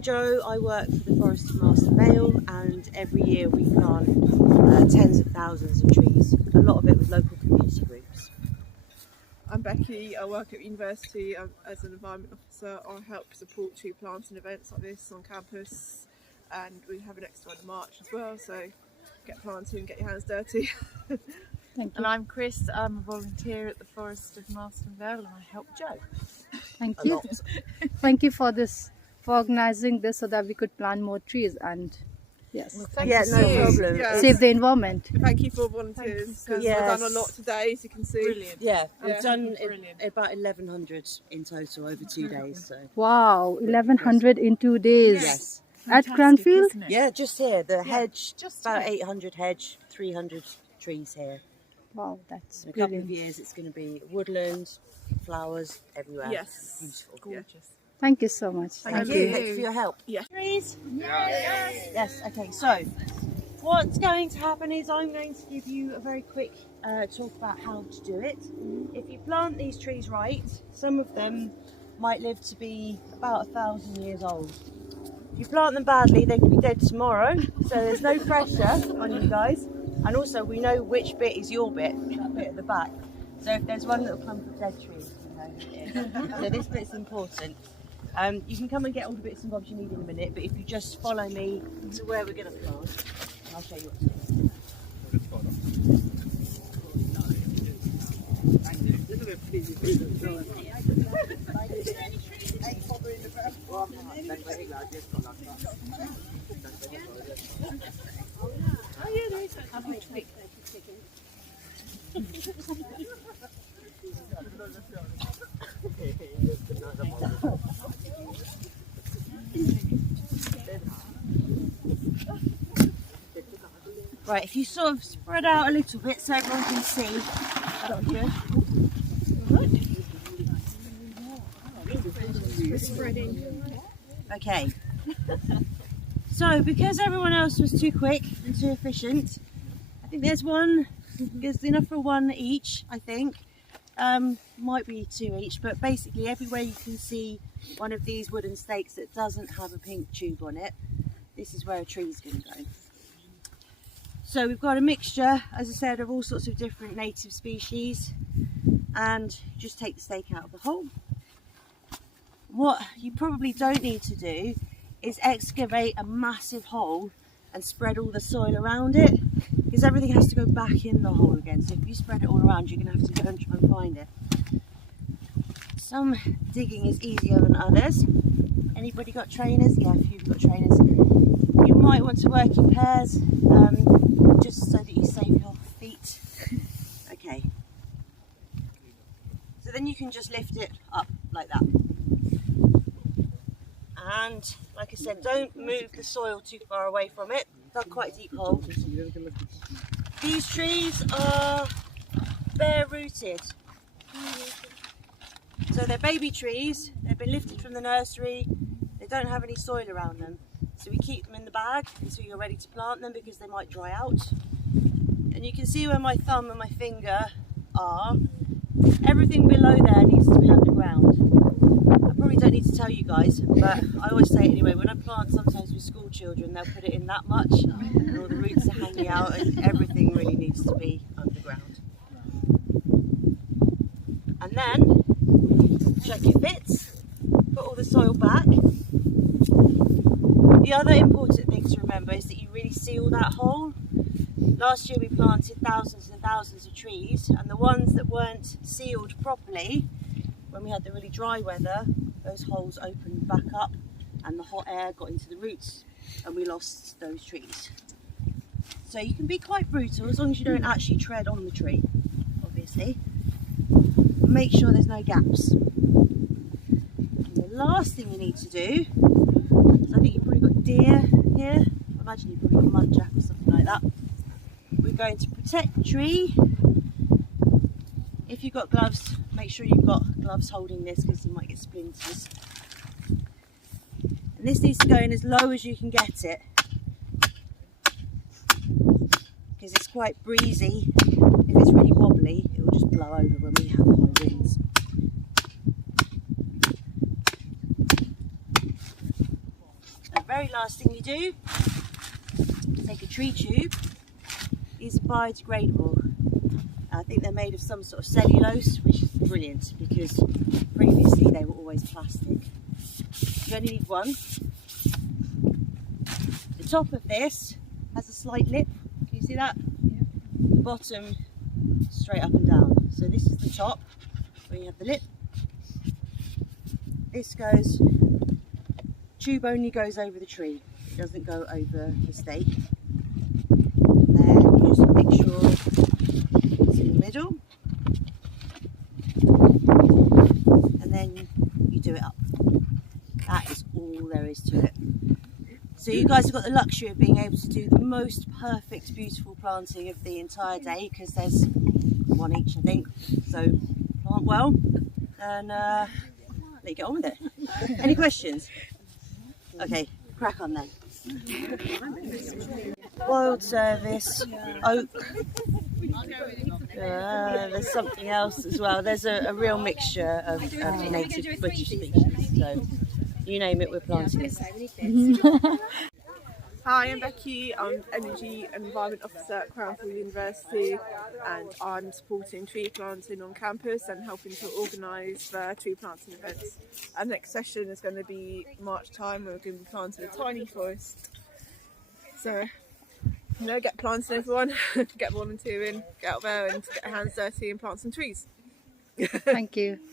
Joe, I work for the Forest of Master Vale, and every year we plant tens of thousands of trees, a lot of it with local community groups. I'm Becky, I work at university as an environment officer. I help support tree planting events like this on campus, and we have an next one in March as well, so get planting, get your hands dirty. Thank you. And I'm Chris, I'm a volunteer at the Forest of Master Vale, and I help Joe. Thank you. Thank you for organizing this so that we could plant more trees and yes, Well, thank Yeah, you. no problem. Yeah. save the environment. Thank you for volunteering, because Yes. we've done a lot today, as you can see. Brilliant. Yeah, Yeah, we've done brilliant. about 1,100 in total over 2 days. So Wow, 1100 in 2 days yes, at Fantastic, Cranfield. isn't it? yeah, just here the hedge, just about here. 800 hedge, 300 trees here. Wow, that's In a couple of brilliant. years, it's going to be woodland, flowers everywhere. Yes. Beautiful. Gorgeous. Thank you so much. Thank you. Thank you for your help. Yes. Trees? Yes. Okay, so what's going to happen is I'm going to give you a very quick talk about how to do it. If you plant these trees right, some of them might live to be about 1,000 years old. If you plant them badly, they could be dead tomorrow, so there's no pressure on you guys. And also we know which bit is your bit, that bit at the back. So if there's one little clump of dead tree, you know who it is. So this bit's important. You can come and get all the bits and bobs you need in a minute, but if you just follow me to where we're going to plant, I'll show you what to do. Right, if you sort of spread out a little bit so everyone can see, that'll be good. We're spreading. Okay. So, because everyone else was too quick and too efficient, I think there's enough for one each, I think. Might be 2 each, but basically everywhere you can see one of these wooden stakes that doesn't have a pink tube on it, this is where a tree is going to go. So we've got a mixture, as I said, of all sorts of different native species, and just take the stake out of the hole. What you probably don't need to do is excavate a massive hole and spread all the soil around it, because everything has to go back in the hole again. So if you spread it all around, you're going to have to go and try and find it. Some digging is easier than others. Anybody got trainers? Yeah, a few have got trainers. You might want to work in pairs, just so that you save your feet. Okay. So then you can just lift it up like that. And like I said, don't move the soil too far away from it. Dug quite a deep hole. These trees are bare rooted. So they're baby trees, they've been lifted from the nursery, they don't have any soil around them. So we keep them in the bag until you're ready to plant them, because they might dry out. And you can see where my thumb and my finger are. Everything below there needs to be underground. I probably don't need to tell you guys, but I always say it anyway. When I plant sometimes with school children, they'll put it in that much, and all the roots are hanging out, and everything really needs to be underground. And then check it fits, put all the soil back. The other important thing to remember is that you really seal that hole. Last year we planted thousands and thousands of trees, and the ones that weren't sealed properly, when we had the really dry weather, those holes opened back up and the hot air got into the roots and we lost those trees. So you can be quite brutal as long as you don't actually tread on the tree, obviously. Make sure there's no gaps. And the last thing you need to do, so I think you've probably got deer here, I imagine you've probably got mudjack or something like that. We're going to protect the tree. If you've got gloves, make sure you've got gloves holding this, because you might get splinters. And this needs to go in as low as you can get it, because it's quite breezy. If it's really wobbly, it will just blow over when we have high winds. very last thing you do, take a tree tube. These are biodegradable. I think they're made of some sort of cellulose, which is brilliant because previously they were always plastic. You only need one. The top of this has a slight lip. Can you see that? Yeah. Bottom straight up and down. So this is the top where you have the lip. This goes, tube only goes over the tree. It doesn't go over the stake. And then you just make sure it's in the middle. And then you do it up. That is all there is to it. So you guys have got the luxury of being able to do the most perfect, beautiful planting of the entire day, because there's one each, I think. So plant well and let you get on with it. Any questions? Okay, crack on then. Wild service, oak. There's something else as well. There's a real mixture of native British species. So you name it, we're planting it. Hi, I'm Becky. I'm Energy and Environment Officer at Cranfield University, and I'm supporting tree planting on campus and helping to organise the tree planting events. Our next session is going to be March time. We're going to be planting a tiny forest. So, you know, get planting, everyone. Get volunteering, get out there and get your hands dirty and plant some trees. Thank you.